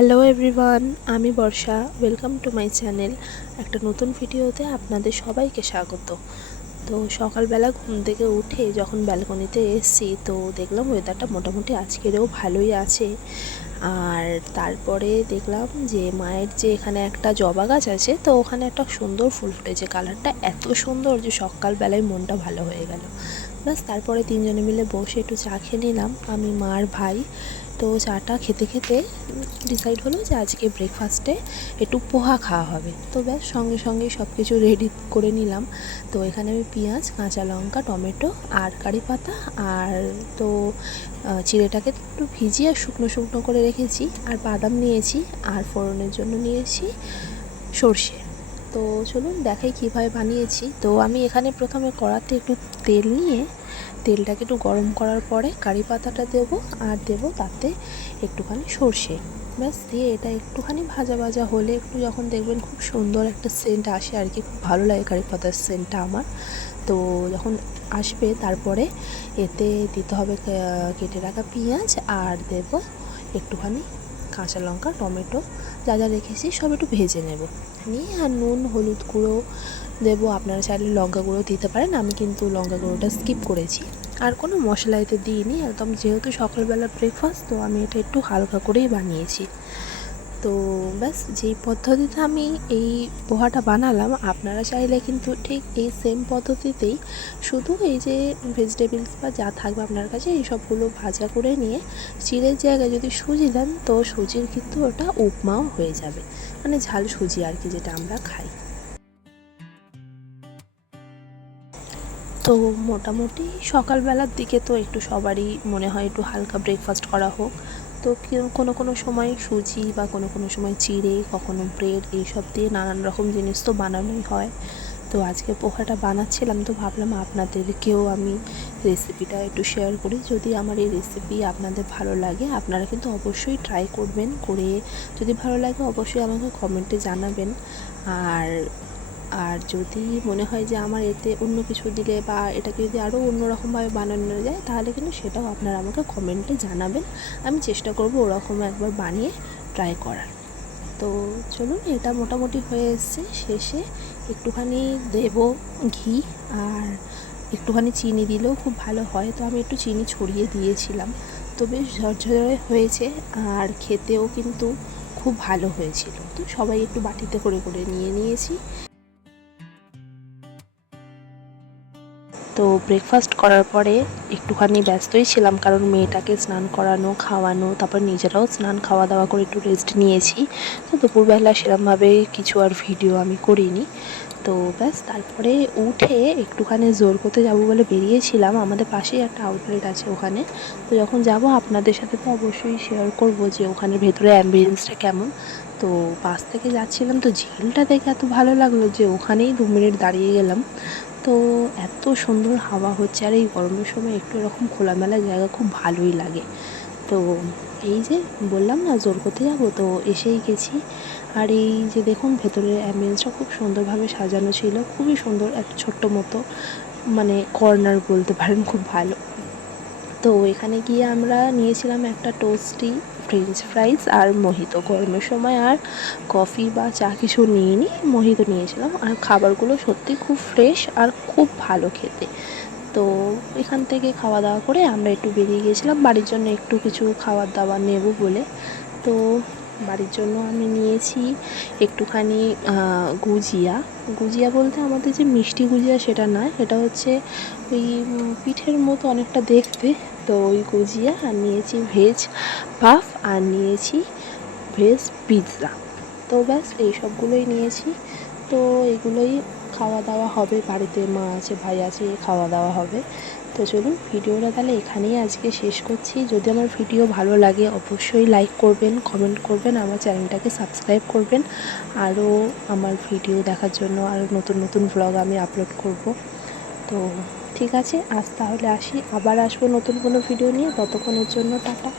Hello everyone, আমি Barsha. Welcome to my channel. একটা নতুন ভিডিওতে আপনাদের সবাইকে স্বাগত। তো সকালবেলা ঘুম থেকে উঠে যখন ব্যালকনিতে এসেছি তো দেখলাম ওয়েদারটা মোটামুটি আজকেরও ভালোই আছে। আর তারপরে দেখলাম যে মায়ের যে এখানে একটা জবা গাছ আছে, তো ওখানে একটা সুন্দর ফুল ফুটেছে। কালারটা এত সুন্দর যে সকালবেলায় মনটা ভালো হয়ে গেল। ব্যাস তারপরে তিনজনে মিলে বসে একটু চা খেয়ে নিলাম, আমি, মা আর ভাই। তো চাটা খেতে খেতে ডিসাইড হলো যে আজকে ব্রেকফাস্টে একটু পোহা খাওয়া হবে। তো ব্যাস সঙ্গে সঙ্গেই সব কিছু রেডি করে নিলাম। তো এখানে আমি পেঁয়াজ, কাঁচা লঙ্কা, টমেটো আর কারি পাতা আর তো চিড়েটাকে একটু ভিজিয়ে শুকনো শুকনো করে রেখেছি। আর বাদাম নিয়েছি, আর ফোড়নের জন্য নিয়েছি সর্ষে। তো চলুন দেখাই কীভাবে বানিয়েছি। তো আমি এখানে প্রথমে কড়াতে একটু তেল নিয়ে তেলটাকে একটু গরম করার পরে কারি পাতাটা দেবো, আর দেবো তাতে একটুখানি সর্ষে। ব্যাস দিয়ে এটা একটুখানি ভাজা ভাজা হলে একটু যখন দেখবেন খুব সুন্দর একটা সেন্ট আসে আর কি, খুব ভালো লাগে কারি পাতার সেন্টটা আমার। তো যখন আসবে তারপরে এতে দিতে হবে কেটে রাখা পেঁয়াজ, আর দেব একটুখানি কাঁচা লঙ্কা, টমেটো যা যা রেখেছি সব একটু ভেজে নেব নিয়ে, আর নুন, হলুদ গুঁড়ো দেবো। আপনারা চাইলে লঙ্কা গুঁড়ো দিতে পারেন, আমি কিন্তু লঙ্কা গুঁড়োটা স্কিপ করেছি। আর কোনো মশলা এতে দিইনি, একদম যেহেতু সকালবেলা ব্রেকফাস্ট, তো আমি এটা একটু হালকা করেই বানিয়েছি। তো ব্যাস যেই পদ্ধতিতে আমি এই পোহাটা বানালাম, আপনারা চাইলে কিন্তু ঠিক এই সেম পদ্ধতিতেই শুধু এই যে ভেজিটেবলস বা যা থাকবে আপনার কাছে এই সবগুলো ভাজা করে নিয়ে চিড়ের জায়গায় যদি সুজি দেন, তো সুজির কিন্তু ওটা উপমাও হয়ে যাবে, মানে ঝাল সুজি আর কি, যেটা আমরা খাই। তো মোটামুটি সকালবেলার দিকে তো একটু সবারই মনে হয় একটু হালকা ব্রেকফাস্ট করা হোক। তো কোনো কোনো সময় সুজি বা কোনো কোনো সময় চিড়ে, কখনো ব্রেড, এইসব দিয়ে নানান রকম জিনিস তো বানানোই হয়। তো আজকে পোহাটা বানাচ্ছিলাম, তো ভাবলাম আপনাদেরকেও আমি রেসিপিটা একটু শেয়ার করি। যদি আমার এই রেসিপি আপনাদের ভালো লাগে, আপনারা কিন্তু অবশ্যই ট্রাই করবেন। করে যদি ভালো লাগে অবশ্যই আমাকে কমেন্টে জানাবেন। আর আর যদি মনে হয় যে আমার এতে অন্য কিছু দিলে বা এটাকে যদি আরও অন্যরকমভাবে বানানো যায়, তাহলে কিন্তু সেটাও আপনারা আমাকে কমেন্টে জানাবেন। আমি চেষ্টা করব ওরকম একবার বানিয়ে ট্রাই করার। তো চলুন, এটা মোটামুটি হয়ে এসছে। শেষে একটুখানি দেব ঘি, আর একটুখানি চিনি দিলেও খুব ভালো হয়। তো আমি একটু চিনি ছড়িয়ে দিয়েছিলাম। তো বেশ ঝরঝরে হয়েছে, আর খেতেও কিন্তু খুব ভালো হয়েছিল। তো সবাই একটু বাটিতে করে করে নিয়ে নিয়েছি। তো ব্রেকফাস্ট করার পরে একটুখানি ব্যস্তই ছিলাম, কারণ মেয়েটাকে স্নান করানো, খাওয়ানো, তারপর নিজেরাও স্নান খাওয়া দাওয়া করে একটু রেস্ট নিয়েছি। তো দুপুরবেলা সেরকমভাবে কিছু আর ভিডিও আমি করিনি। তো ব্যাস তারপরে উঠে একটুখানি জোর করতে যাবো বলে বেরিয়েছিলাম। আমাদের পাশেই একটা আউটলেট আছে ওখানে। তো যখন যাব আপনাদের সাথে তো অবশ্যই শেয়ার করব যে ওখানে ভেতরে অ্যাম্বিয়েন্সটা কেমন। তো পাশ থেকে যাচ্ছিলাম, তো ঝিলটা দেখে এত ভালো লাগলো যে ওখানেই 2 মিনিট দাঁড়িয়ে গেলাম। তো এত সুন্দর হাওয়া হচ্ছে, আর এই গরমের সময় একটু এরকম খোলামেলা জায়গা খুব ভালোই লাগে। তো এই যে বললাম না জোর করতে যাবো, তো এসেই গেছি। আর এই যে দেখুন ভেতরের অ্যাম্বিয়েন্সটা খুব সুন্দরভাবে সাজানো ছিল, খুবই সুন্দর, একটা ছোট্ট মতো মানে কর্নার বলতে পারেন, খুব ভালো। তো এখানে গিয়ে আমরা নিয়েছিলাম একটা টোস্টি, ফ্রেঞ্চ ফ্রাইজ আর মোহিতো। গরমের সময় আর কফি বা চা কিছু নিইনি, মোহিতো নিয়েছিলাম। আর খাবারগুলো সত্যি খুব ফ্রেশ আর খুব ভালো খেতে। তো এখান থেকে খাওয়া দাওয়া করে আমরা একটু বেরিয়ে গিয়েছিলাম বাড়ির জন্য একটু কিছু খাবার দাবার নেব বলে। তো বাড়ির জন্য আমি নিয়েছি একটুখানি গুজিয়া। গুজিয়া বলতে আমাদের যে মিষ্টি গুজিয়া সেটা নয়, এটা হচ্ছে ওই পিঠের মতো অনেকটা দেখতে। তো ওই গুজিয়া, আর নিয়েছি ভেজ পাফ, আর নিয়েছি ভেজ পিৎজা। তো ব্যাস এই সবগুলোই নিয়েছি। তো এগুলোই খাওয়া দাওয়া হবে, বাড়িতে মা আছে, ভাই আছে, খাওয়া দাওয়া হবে। তো চলুন ভিডিওটা তাহলে এখানেই আজকে শেষ করছি। যদি আমার ভিডিও ভালো লাগে অবশ্যই লাইক করবেন, কমেন্ট করবেন, আমার চ্যানেলটাকে সাবস্ক্রাইব করবেন। আরও আমার ভিডিও দেখার জন্য আরও নতুন নতুন ব্লগ আমি আপলোড করব। তো ঠিক আছে, আজ তাহলে আসি, আবার আসবো নতুন কোনো ভিডিও নিয়ে। ততক্ষণের জন্য টাটা।